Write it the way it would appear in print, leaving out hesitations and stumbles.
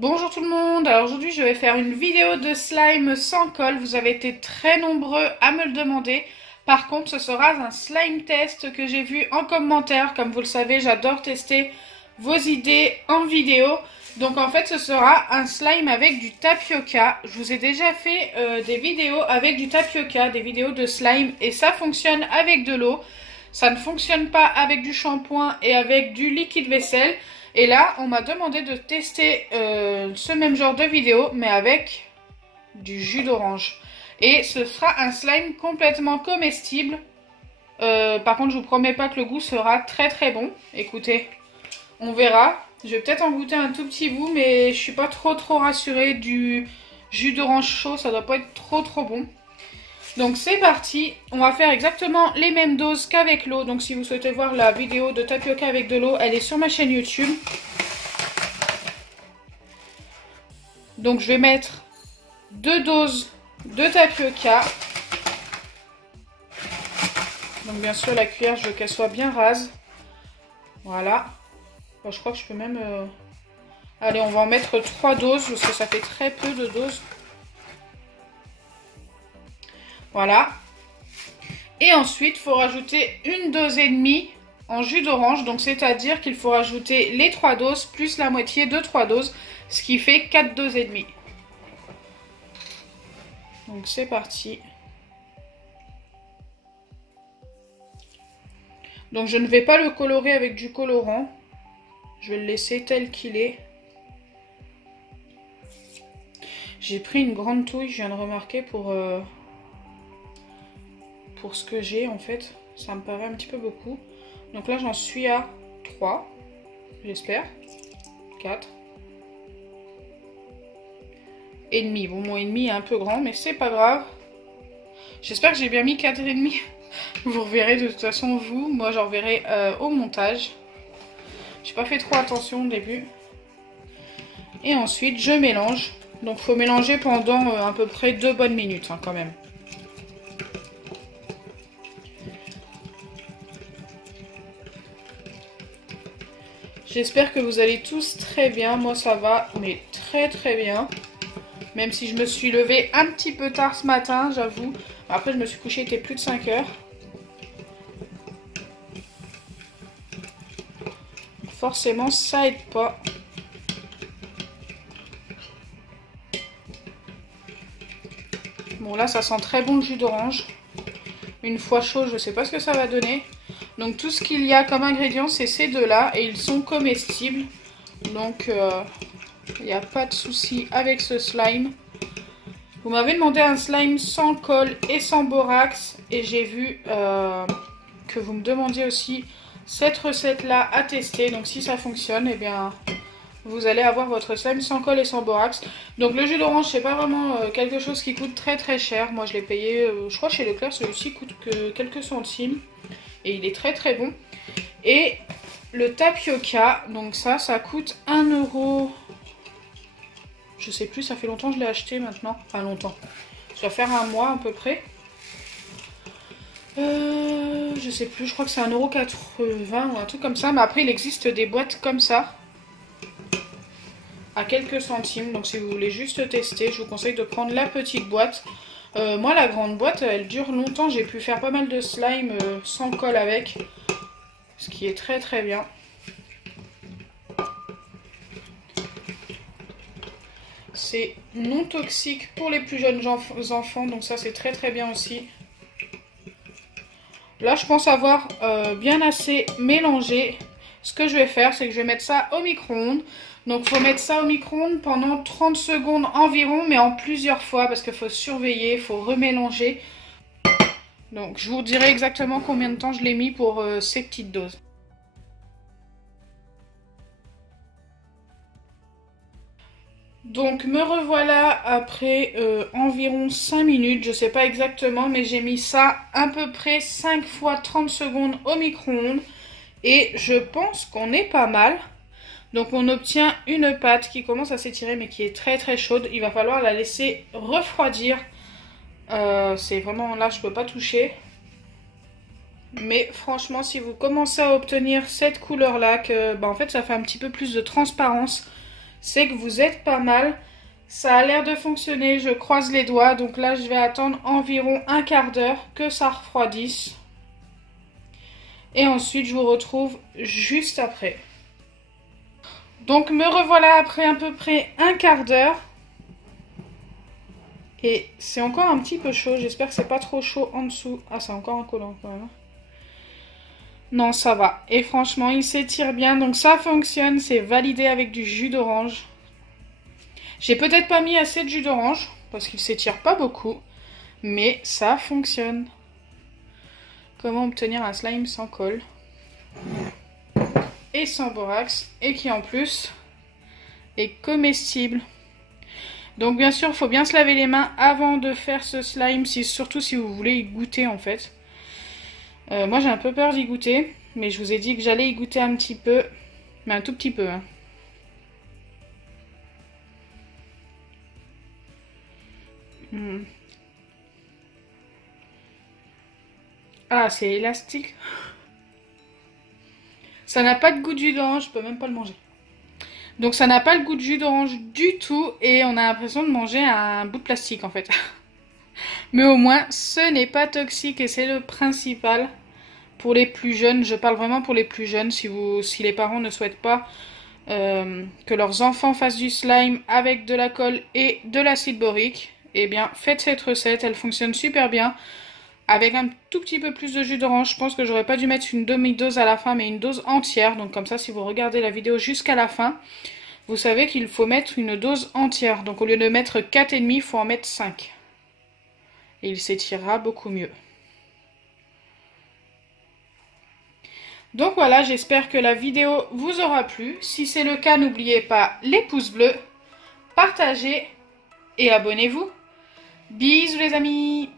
Bonjour tout le monde, alors aujourd'hui je vais faire une vidéo de slime sans colle. Vous avez été très nombreux à me le demander. Par contre ce sera un slime test que j'ai vu en commentaire. Comme vous le savez, j'adore tester vos idées en vidéo. Donc en fait ce sera un slime avec du tapioca. Je vous ai déjà fait des vidéos avec du tapioca, des vidéos de slime, et ça fonctionne avec de l'eau. Ça ne fonctionne pas avec du shampoing et avec du liquide vaisselle. Et là, on m'a demandé de tester ce même genre de vidéo, mais avec du jus d'orange. Et ce sera un slime complètement comestible. Par contre, je vous promets pas que le goût sera très très bon. Écoutez, on verra. Je vais peut-être en goûter un tout petit bout, mais je suis pas trop rassurée du jus d'orange chaud. Ça doit pas être trop bon. Donc c'est parti, on va faire exactement les mêmes doses qu'avec l'eau. Donc si vous souhaitez voir la vidéo de tapioca avec de l'eau, elle est sur ma chaîne YouTube. Donc je vais mettre 2 doses de tapioca. Donc bien sûr la cuillère, je veux qu'elle soit bien rase. Voilà. Bon, je crois que je peux même... Allez, on va en mettre 3 doses parce que ça fait très peu de doses. Voilà. Et ensuite, il faut rajouter une dose et demie en jus d'orange. Donc, c'est-à-dire qu'il faut rajouter les 3 doses plus la moitié de 3 doses. Ce qui fait 4 doses et demie. Donc, c'est parti. Donc, je ne vais pas le colorer avec du colorant. Je vais le laisser tel qu'il est. J'ai pris une grande touille, je viens de remarquer, pour ce que j'ai en fait. Ça me paraît un petit peu beaucoup. Donc là j'en suis à 3, j'espère. 4. Et demi. Bon, mon et demi est un peu grand, mais c'est pas grave. J'espère que j'ai bien mis 4 et demi. Vous reverrez de toute façon vous. Moi j'en reverrai au montage. J'ai pas fait trop attention au début. Et ensuite je mélange. Donc faut mélanger pendant à peu près 2 bonnes minutes hein, quand même. J'espère que vous allez tous très bien. Moi ça va, mais très bien. Même si je me suis levée un petit peu tard ce matin, j'avoue. Après je me suis couchée, il était plus de 5 heures. Forcément ça aide pas. Bon là ça sent très bon le jus d'orange. Une fois chaud, je sais pas ce que ça va donner. Donc tout ce qu'il y a comme ingrédients, c'est ces deux-là. Et ils sont comestibles. Donc il n'y a pas de souci avec ce slime. Vous m'avez demandé un slime sans colle et sans borax. Et j'ai vu que vous me demandiez aussi cette recette-là à tester. Donc si ça fonctionne, eh bien... vous allez avoir votre slime sans colle et sans borax. Donc le jus d'orange, c'est pas vraiment quelque chose qui coûte très cher. Moi je l'ai payé, je crois chez Leclerc, celui-ci coûte que quelques centimes. Et il est très bon. Et le tapioca, donc ça coûte 1 euro. Je sais plus, ça fait longtemps que je l'ai acheté maintenant. Enfin longtemps. Ça va faire un mois à peu près. Je sais plus, je crois que c'est 1,80 € ou un truc comme ça. Mais après il existe des boîtes comme ça. À quelques centimes, donc si vous voulez juste tester, je vous conseille de prendre la petite boîte. Moi la grande boîte elle dure longtemps, j'ai pu faire pas mal de slime sans colle avec, ce qui est très bien. C'est non toxique pour les plus jeunes enfants, donc ça c'est très bien aussi. Là je pense avoir bien assez mélangé. Ce que je vais faire, c'est que je vais mettre ça au micro-ondes. Donc il faut mettre ça au micro-ondes pendant 30 secondes environ, mais en plusieurs fois parce qu'il faut surveiller, il faut remélanger. Donc je vous dirai exactement combien de temps je l'ai mis pour ces petites doses. Donc me revoilà après environ 5 minutes, je sais pas exactement, mais j'ai mis ça à peu près 5 fois 30 secondes au micro-ondes. Et je pense qu'on est pas mal. Donc on obtient une pâte qui commence à s'étirer mais qui est très chaude. Il va falloir la laisser refroidir. C'est vraiment là, je peux pas toucher. Mais franchement, si vous commencez à obtenir cette couleur là, que en fait ça fait un petit peu plus de transparence, c'est que vous êtes pas mal. Ça a l'air de fonctionner, je croise les doigts. Donc là, je vais attendre environ un quart d'heure que ça refroidisse. Et ensuite, je vous retrouve juste après. Donc me revoilà après à peu près un quart d'heure. Et c'est encore un petit peu chaud, j'espère que c'est pas trop chaud en dessous. Ah, c'est encore un collant quand même. Non, ça va. Et franchement, il s'étire bien, donc ça fonctionne, c'est validé avec du jus d'orange. J'ai peut-être pas mis assez de jus d'orange, parce qu'il s'étire pas beaucoup, mais ça fonctionne. Comment obtenir un slime sans colle et sans borax, et qui en plus est comestible. Donc bien sûr, il faut bien se laver les mains avant de faire ce slime, surtout si vous voulez y goûter en fait. Moi j'ai un peu peur d'y goûter, mais je vous ai dit que j'allais y goûter un petit peu, mais un tout petit peu. Hein. Ah, c'est élastique. Ça n'a pas de goût de jus d'orange, je peux même pas le manger. Donc ça n'a pas le goût de jus d'orange du tout et on a l'impression de manger un bout de plastique en fait. Mais au moins ce n'est pas toxique et c'est le principal pour les plus jeunes. Je parle vraiment pour les plus jeunes si les parents ne souhaitent pas que leurs enfants fassent du slime avec de la colle et de l'acide borique. Eh bien faites cette recette, elle fonctionne super bien. Avec un tout petit peu plus de jus d'orange, je pense que j'aurais pas dû mettre une demi-dose à la fin, mais une dose entière. Donc comme ça, si vous regardez la vidéo jusqu'à la fin, vous savez qu'il faut mettre une dose entière. Donc au lieu de mettre 4,5, il faut en mettre 5. Et il s'étirera beaucoup mieux. Donc voilà, j'espère que la vidéo vous aura plu. Si c'est le cas, n'oubliez pas les pouces bleus, partagez et abonnez-vous. Bisous les amis!